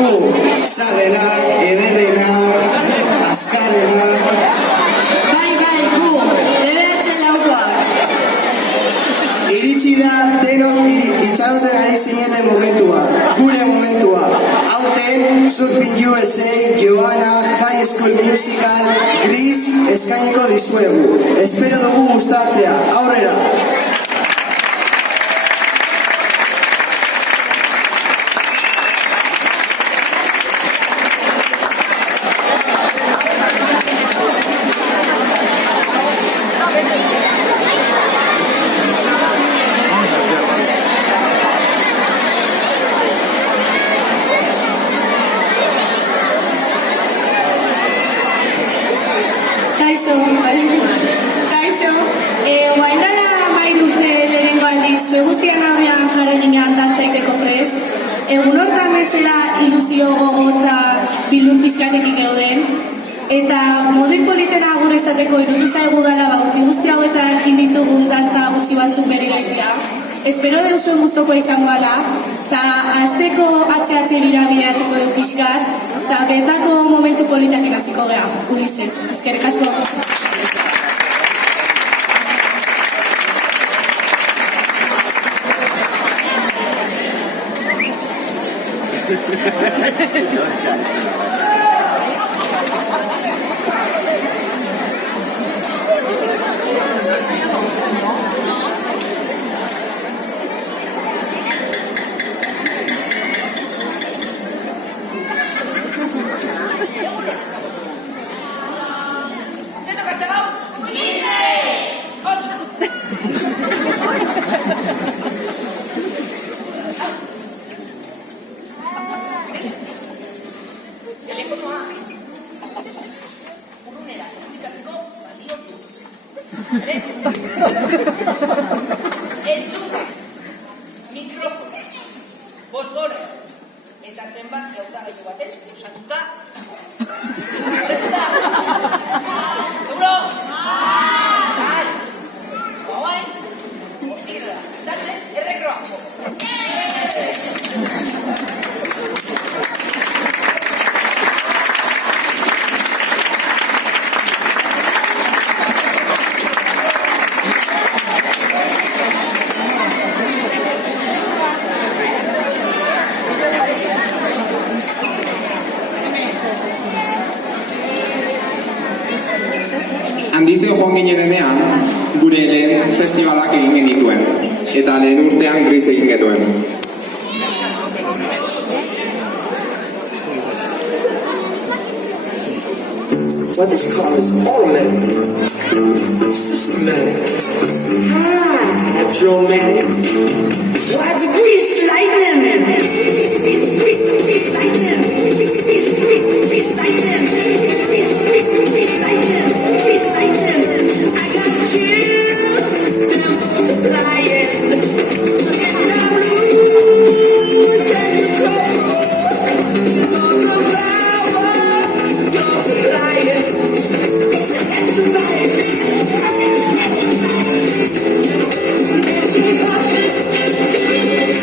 gu, zarrenak, ederrenak, azkarrenak. Bai, gu, DBH laukoak. Iritsi da denok itxaroten ari zineten momentua, gure momentua. Aurten, Surfing USA, Johanna, High School Musical, Grease eskainiko dizuegu. Espero dugu gustatzea, aurrera! Kaixo, guaindala mairu urte lehenengo aldiz, zue guztian aurrean jarri ginean dantzaiteko prest. Egun hortan bezala ilusio gogo eta bildur pizkatekin geuden. Eta modu politen agur izateko irutu zaigu dala urte guzti hauetan inditugun dantza gutxi batzuk berri gaitea. Espero den zuen guztoko izango ala, eta azteko HH gira bideatuko dugu pixkar, eta bertako momentu politakin hasiko geha, Ulises. Eskerrik asko. Entzunga, mikrofon, bosgore, eta zenbat gautagailu batez, osatuta. Osatuta! Seguro? Bai! Hauai, ostirela, datzen, errekroa. Handitzen joan ginenean, gure lehen festivalak egin genituen, eta lehen urtean Grease egin genuen. What this car is automatic, systematic. That's your man. Why it's Grease lightning? Grease lightning. Grease lightning. Grease lightning. Grease lightning. Grease lightning. I got chills, they're multiplying. And I lose and you go. You're the power, you're supplying. It's an exercise.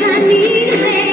I need a man.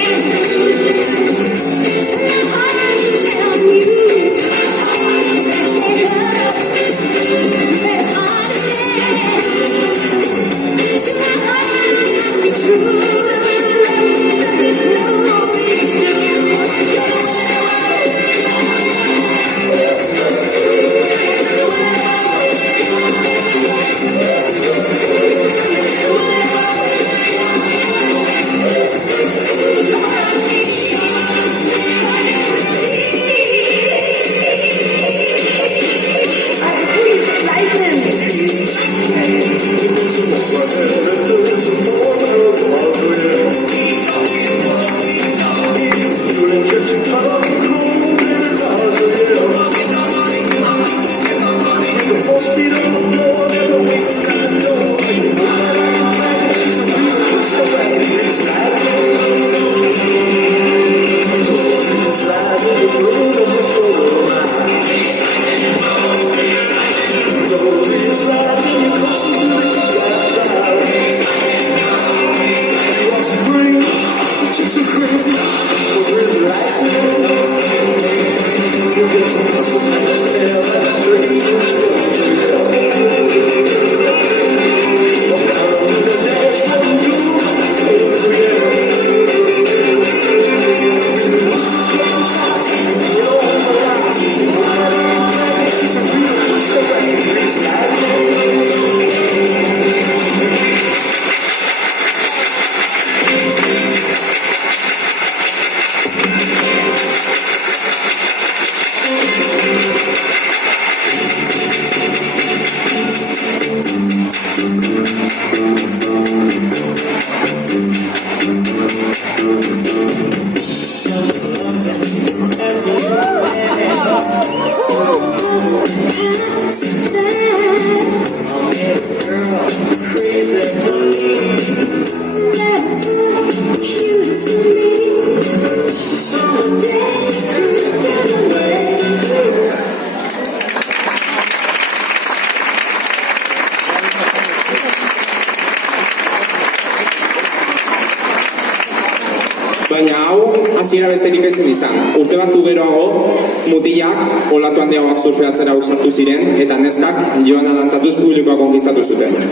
It's a great, Baina hau, hasiera besterik ezen izan. Urte batzu geroago, mutilak olatu handiagoak surfeatzera ausartu ziren, eta neskak joana dantzatuz publikoa konkistatu zuten.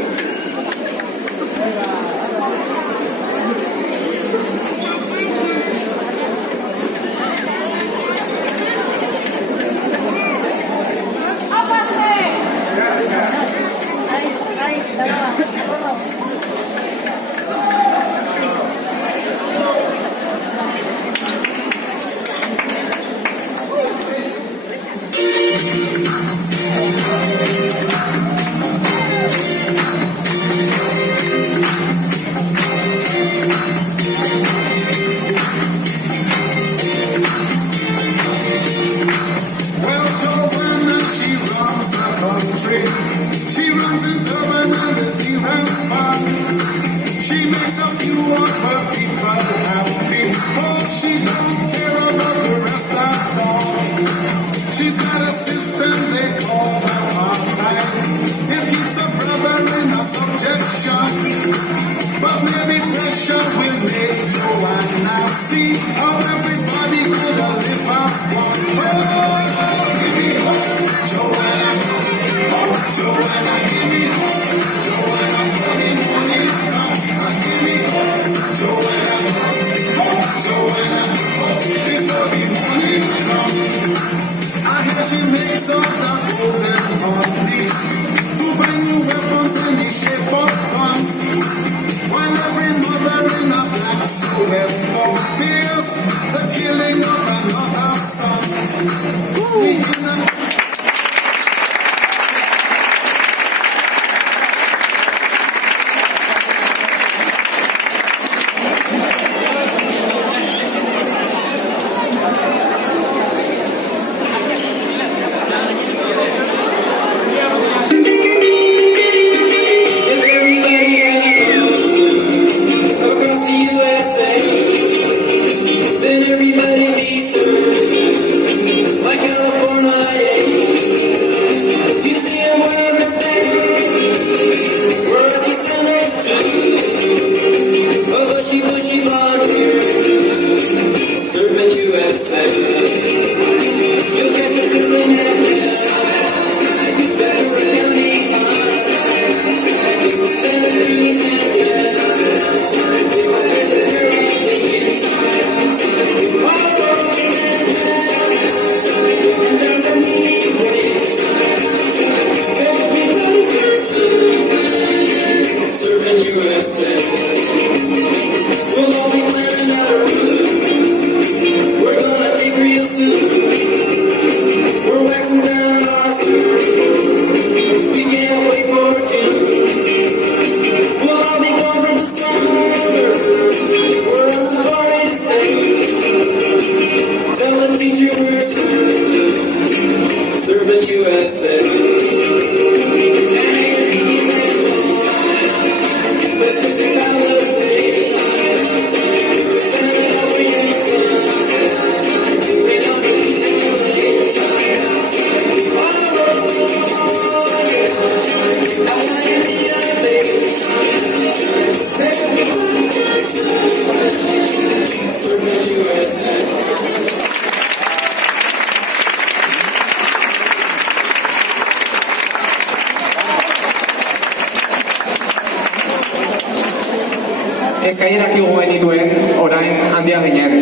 Eskailerak igo genituen, orain handia ginen,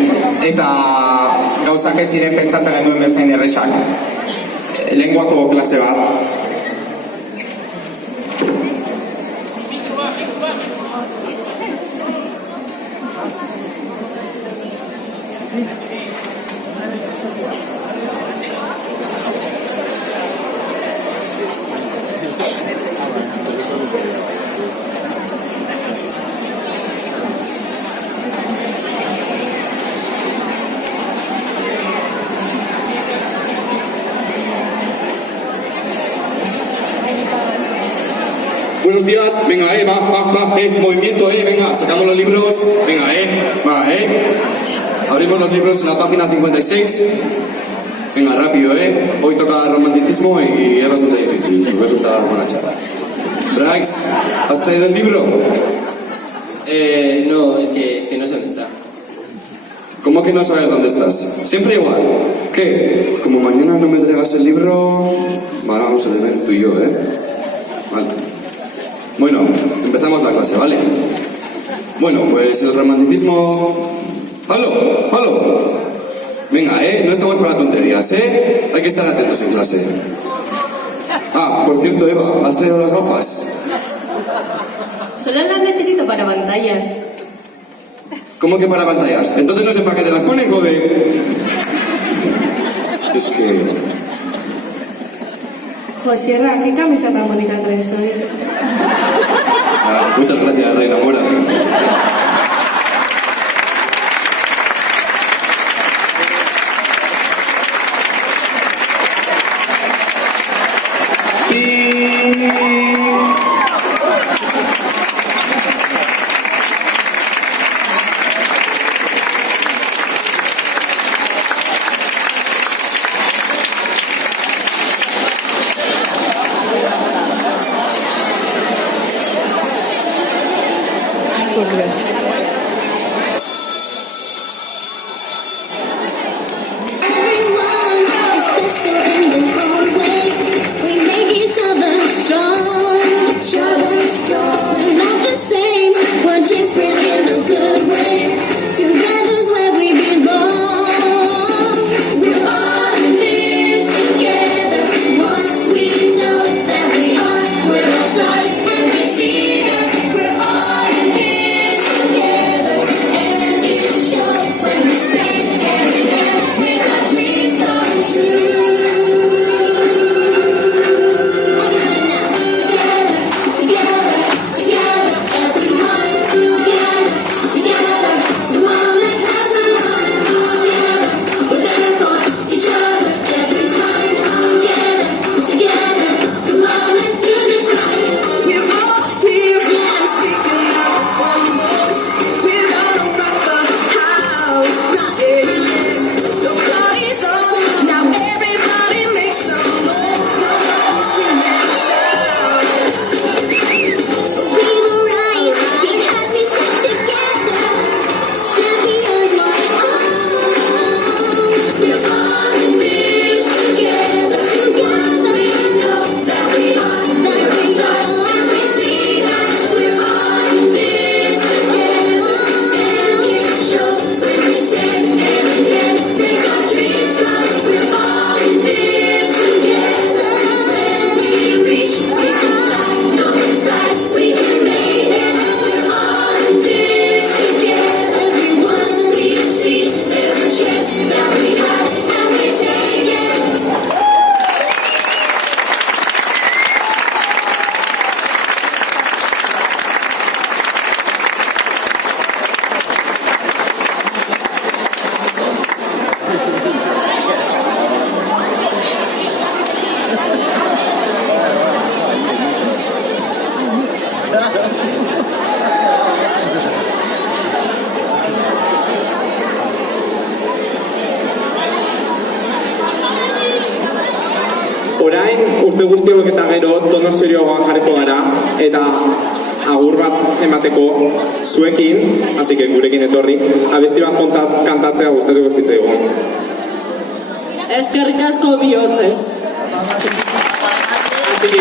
eta gauzak ez ziren pentsatzen genuen bezain erresak. Lenguako klase bat. Buenos días, venga, movimiento, venga, sacamos los libros, venga, Abrimos los libros en la página 56. Venga, rápido, Hoy toca romanticismo y es bastante difícil, nos resulta buena charla. Bryce, ¿has traído el libro? No, es que no sé dónde está. ¿Cómo que no sabes dónde estás? Siempre igual. ¿Qué? Como mañana no me traigas el libro... Vale, vamos a ver tú y yo, Vale. Bueno, empezamos la clase, ¿vale? Bueno, pues el romanticismo... ¡Halo! Venga, no estamos para tonterías, Hay que estar atentos en clase. Ah, por cierto, Eva, ¿has traído las gafas? Solo las necesito para pantallas. ¿Cómo que para pantallas? Entonces no sé para qué te las ponen, joder. Es que... Josierra, ¿qué camisa tan bonita traes hoy? Muchas gracias, Reina Mora. Por Dios. Everyone is special in their own way. We make each other strong. We're not the same, we're different in a good way. Together's where we belong. We're all in this together. Once we know that we are, we're all stars and we see that we're all in this together. And it shows when we stand hand in hand, make our dreams come true. Everyone now, together, everyone, together, come on, let's have some fun. Together, we're better for each other every time. Together, come on, let's do this right. We're all here, yeah, speaking out one voice. We're all around the house, the party's on. Now everybody make some noise. Scream and shout. We were right because we stuck together. Champions one we're all in this together. Once we know that we are, that we start and we see that we're all in this together. And it shows when we stand hand in hand, make our dreams come. We're all in this together. When we reach, we can fly. Know inside we can make it. We're all in this together. Once we see there's a chance that we have, and we take it. Orain, urte guzti hauek eta gero tono serioagoan jarriko gara eta agur bat emateko zuekin, así que gurekin etorri, abesti bat kantatzea gustatuko zitzaigun. Eskerrik asko bihotzez. Así que,